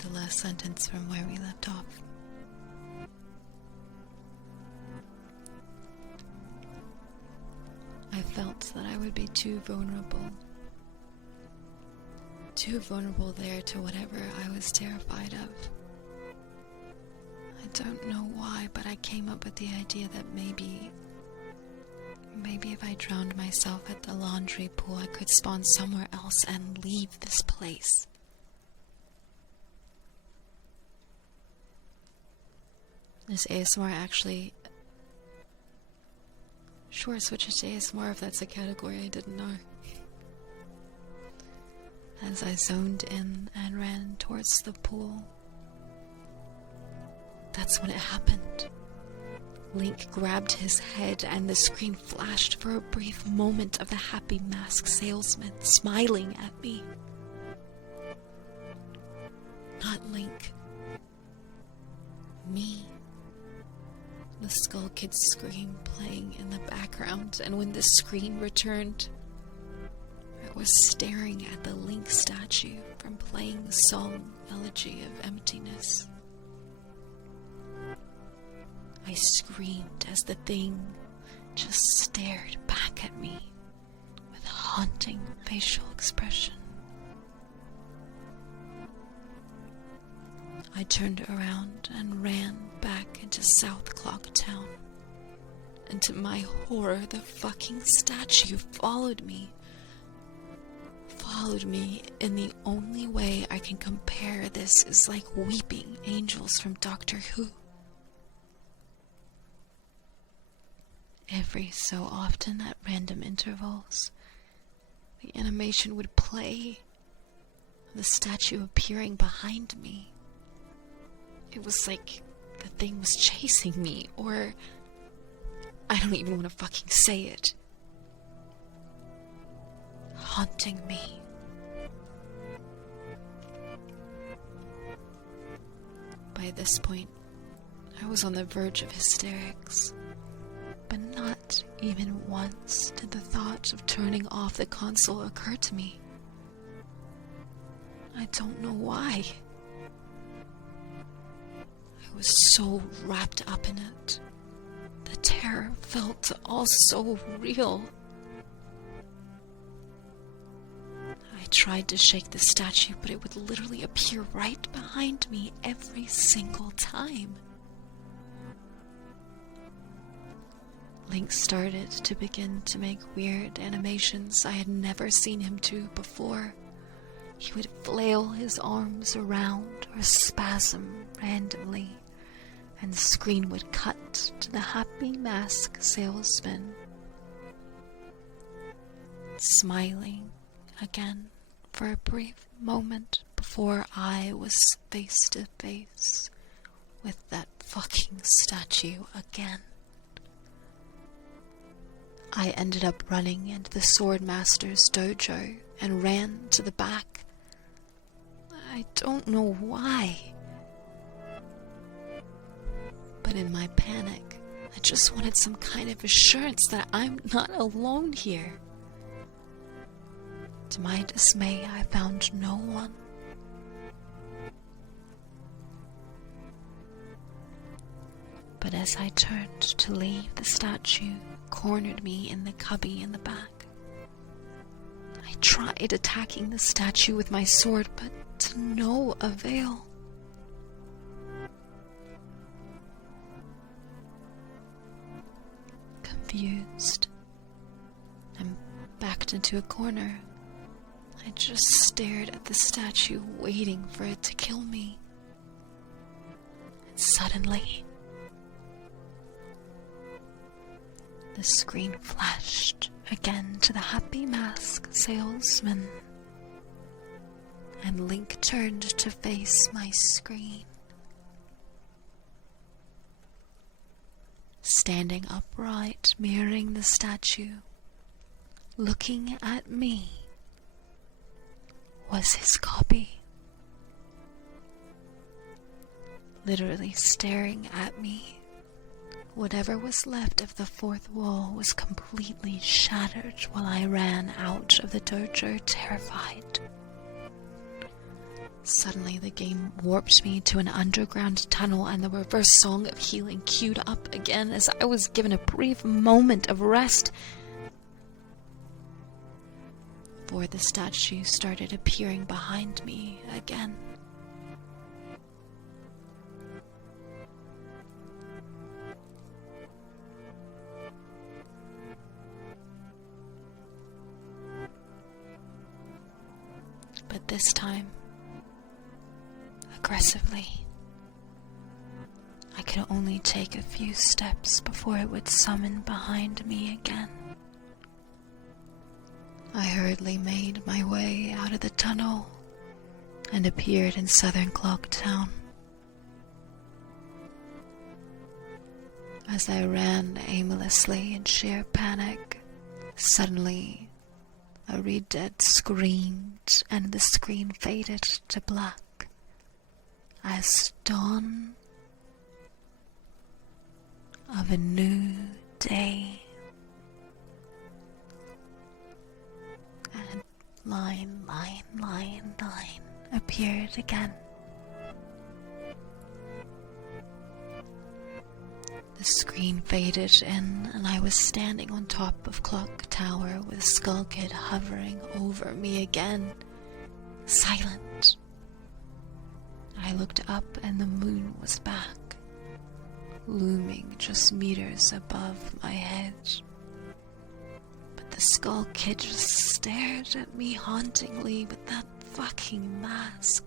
the last sentence from where we left off. I felt that I would be too vulnerable there to whatever I was terrified of. I don't know why, but I came up with the idea that maybe if I drowned myself at the laundry pool, I could spawn somewhere else and leave this place. Is ASMR actually... Sure, switch it to ASMR if that's a category I didn't know. As I zoned in and ran towards the pool, that's when it happened. Link grabbed his head and the screen flashed for a brief moment of the happy mask salesman smiling at me. Not Link. Me. The Skull Kid scream playing in the background, and when the screen returned, I was staring at the Link statue from playing the song Elegy of Emptiness. I screamed as the thing just stared back at me with a haunting facial expression. I turned around and ran back into South Clock Town. And to my horror, the fucking statue followed me in the only way I can compare this is like weeping angels from Doctor Who. Every so often at random intervals, the animation would play, the statue appearing behind me. It was like the thing was chasing me, or I don't even want to fucking say it. Haunting me. By this point, I was on the verge of hysterics, but not even once did the thought of turning off the console occur to me. I don't know why. I was so wrapped up in it. The terror felt all so real. I tried to shake the statue, but it would literally appear right behind me every single time. Link started to begin to make weird animations I had never seen him do before. He would flail his arms around or spasm randomly, and the screen would cut to the happy mask salesman, smiling again for a brief moment before I was face to face with that fucking statue again. I ended up running into the Swordmaster's dojo and ran to the back. I don't know why. But in my panic, I just wanted some kind of assurance that I'm not alone here. To my dismay, I found no one. But as I turned to leave, the statue cornered me in the cubby in the back. I tried attacking the statue with my sword, but to no avail. Confused and backed into a corner, I just stared at the statue, waiting for it to kill me. And suddenly, the screen flashed again to the happy mask salesman, and Link turned to face my screen. Standing upright, mirroring the statue, looking at me, was his copy. Literally staring at me. Whatever was left of the fourth wall was completely shattered while I ran out of the dojo terrified. Suddenly the game warped me to an underground tunnel, and the reverse song of healing queued up again as I was given a brief moment of rest. For the statue started appearing behind me again. But this time, aggressively. I could only take a few steps before it would summon behind me again. I hurriedly made my way out of the tunnel and appeared in southern Clocktown. As I ran aimlessly in sheer panic, suddenly a Redead screamed and the screen faded to black as dawn of a new day. And line appeared again. The screen faded in, and I was standing on top of Clock Tower with Skull Kid hovering over me again, silent. I looked up and the moon was back, looming just meters above my head. But the Skull Kid just stared at me hauntingly with that fucking mask.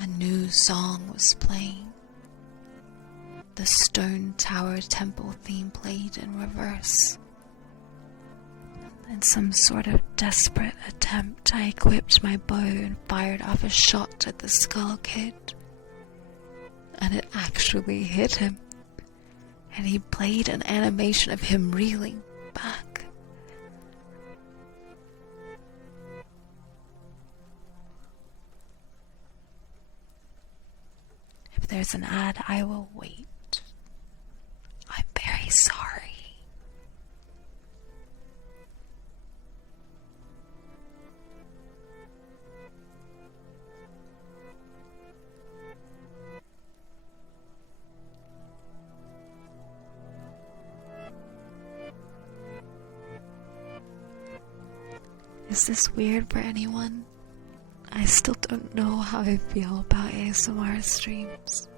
A new song was playing. The Stone Tower Temple theme played in reverse. In some sort of desperate attempt, I equipped my bow and fired off a shot at the Skull Kid. And it actually hit him. And he played an animation of him reeling back. If there's an ad, I will wait. I'm very sorry. Is this weird for anyone? I still don't know how I feel about ASMR streams.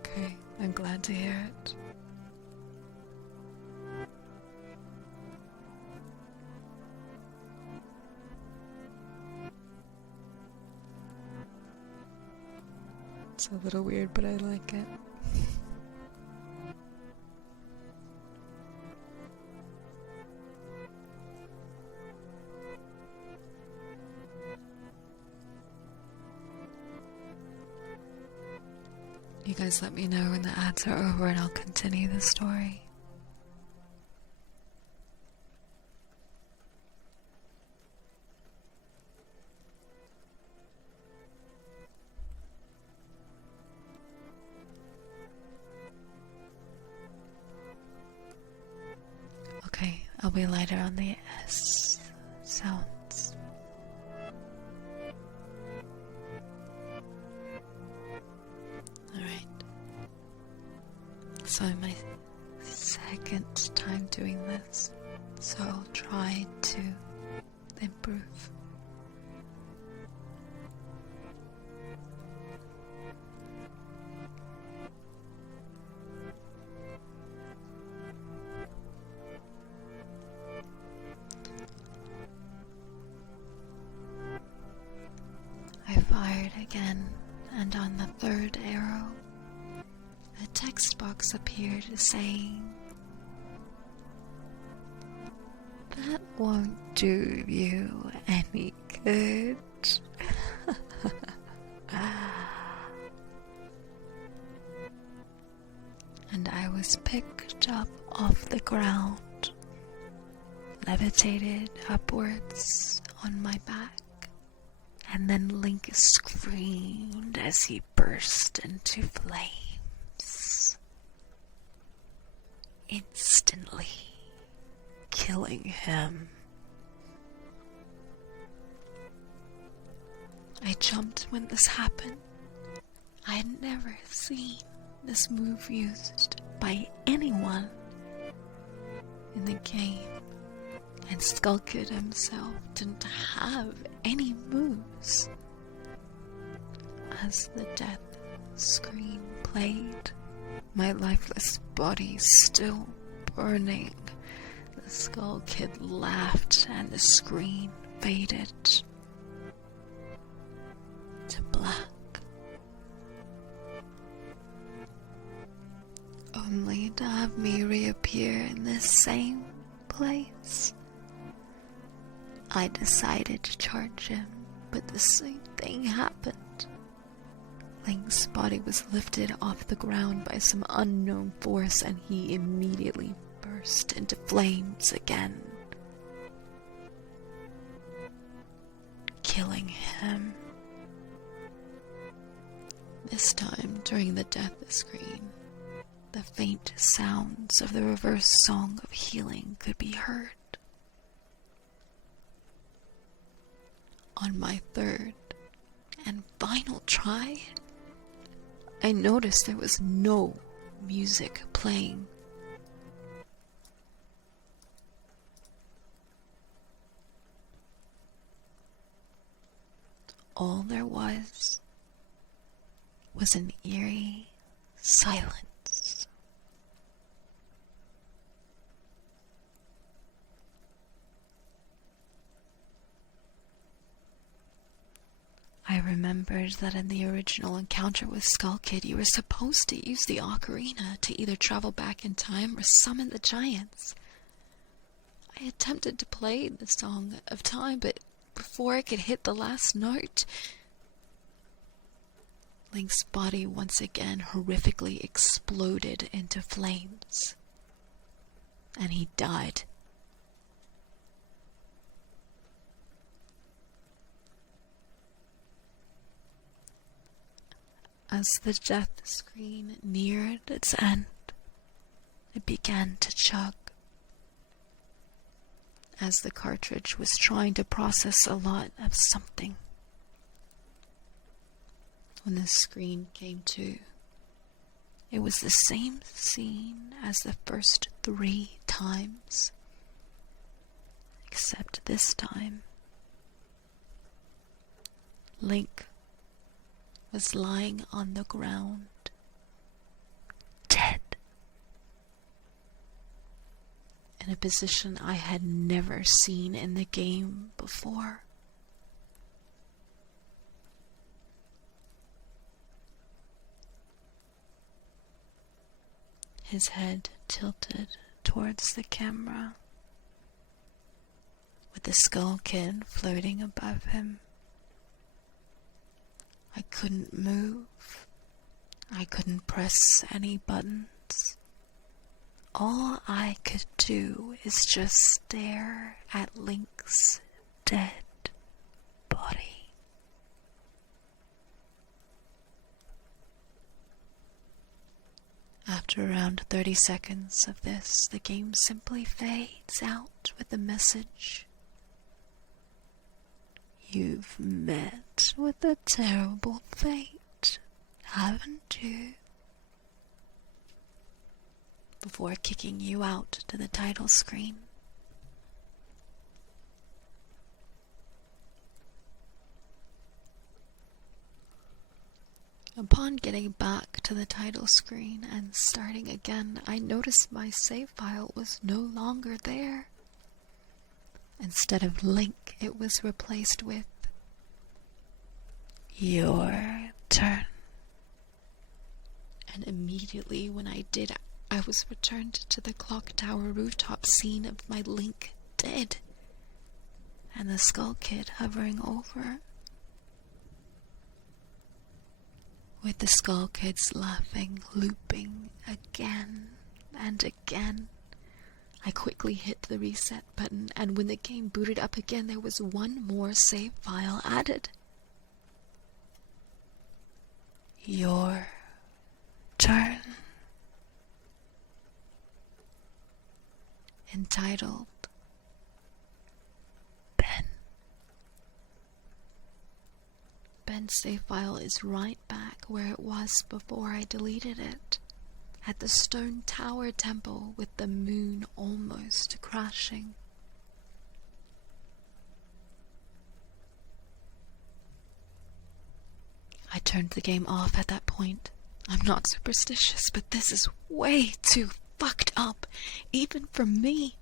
Okay, I'm glad to hear it. It's a little weird, but I like it. You guys let me know when the ads are over and I'll continue the story. Okay, I'll be lighter on the S sounds. Alright. So my second time doing this, so I'll try to improve. I fired again, and on the third arrow, a text box appeared saying, "That won't do you any good." And I was picked up off the ground, levitated upwards on my back, And then Link screamed as he burst into flames, instantly killing him. I jumped when this happened. I had never seen this move used by anyone in the game, and Skull Kid himself didn't have any moves. As the death screen played, my lifeless body still burning, the Skull Kid laughed and the screen faded to black, only to have me reappear in the same place. I decided to charge him, but the same thing happened. Link's body was lifted off the ground by some unknown force, and he immediately burst into flames again, killing him. This time, during the death screen, the faint sounds of the reverse song of healing could be heard. On my third and final try, I noticed there was no music playing. All there was an eerie silence. I remembered that in the original encounter with Skull Kid, you were supposed to use the ocarina to either travel back in time or summon the giants. I attempted to play the Song of Time, but before I could hit the last note, Link's body once again horrifically exploded into flames, and he died. As the death screen neared its end, it began to chug, as the cartridge was trying to process a lot of something. When the screen came to, it was the same scene as the first 3 times, except this time, Link was lying on the ground, dead, in a position I had never seen in the game before. His head tilted towards the camera, with the Skull Kid floating above him. I couldn't move. I couldn't press any buttons. All I could do is just stare at Link's dead body. After around 30 seconds of this, the game simply fades out with the message, "You've met with a terrible fate, haven't you?" Before kicking you out to the title screen. Upon getting back to the title screen and starting again, I noticed my save file was no longer there. Instead of Link, it was replaced with "Your turn." And immediately when I did, I was returned to the clock tower rooftop scene of my Link dead, and the Skull Kid hovering over, with the Skull Kids laughing, looping again and again. I quickly hit the reset button, and when the game booted up again, there was one more save file added. Your Turn. Entitled Ben. Ben's save file is right back where it was before I deleted it, at the Stone Tower Temple with the moon almost crashing. I turned the game off at that point. I'm not superstitious, but this is way too fucked up, even for me.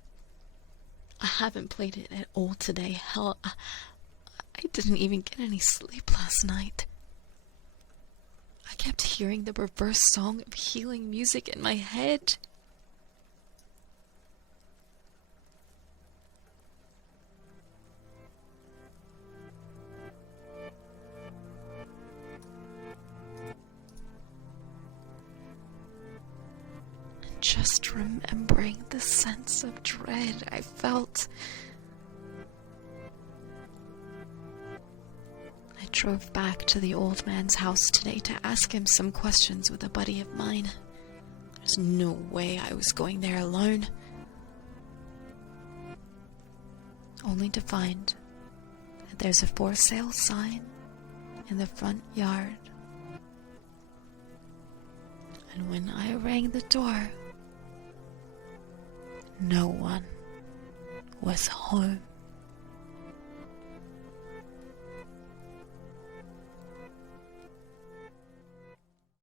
I haven't played it at all today. Hell, I didn't even get any sleep last night. I kept hearing the reverse song of healing music in my head. Just remembering the sense of dread I felt. I drove back to the old man's house today to ask him some questions with a buddy of mine. There's no way I was going there alone. Only to find that there's a for sale sign in the front yard. And when I rang the door, no one was home.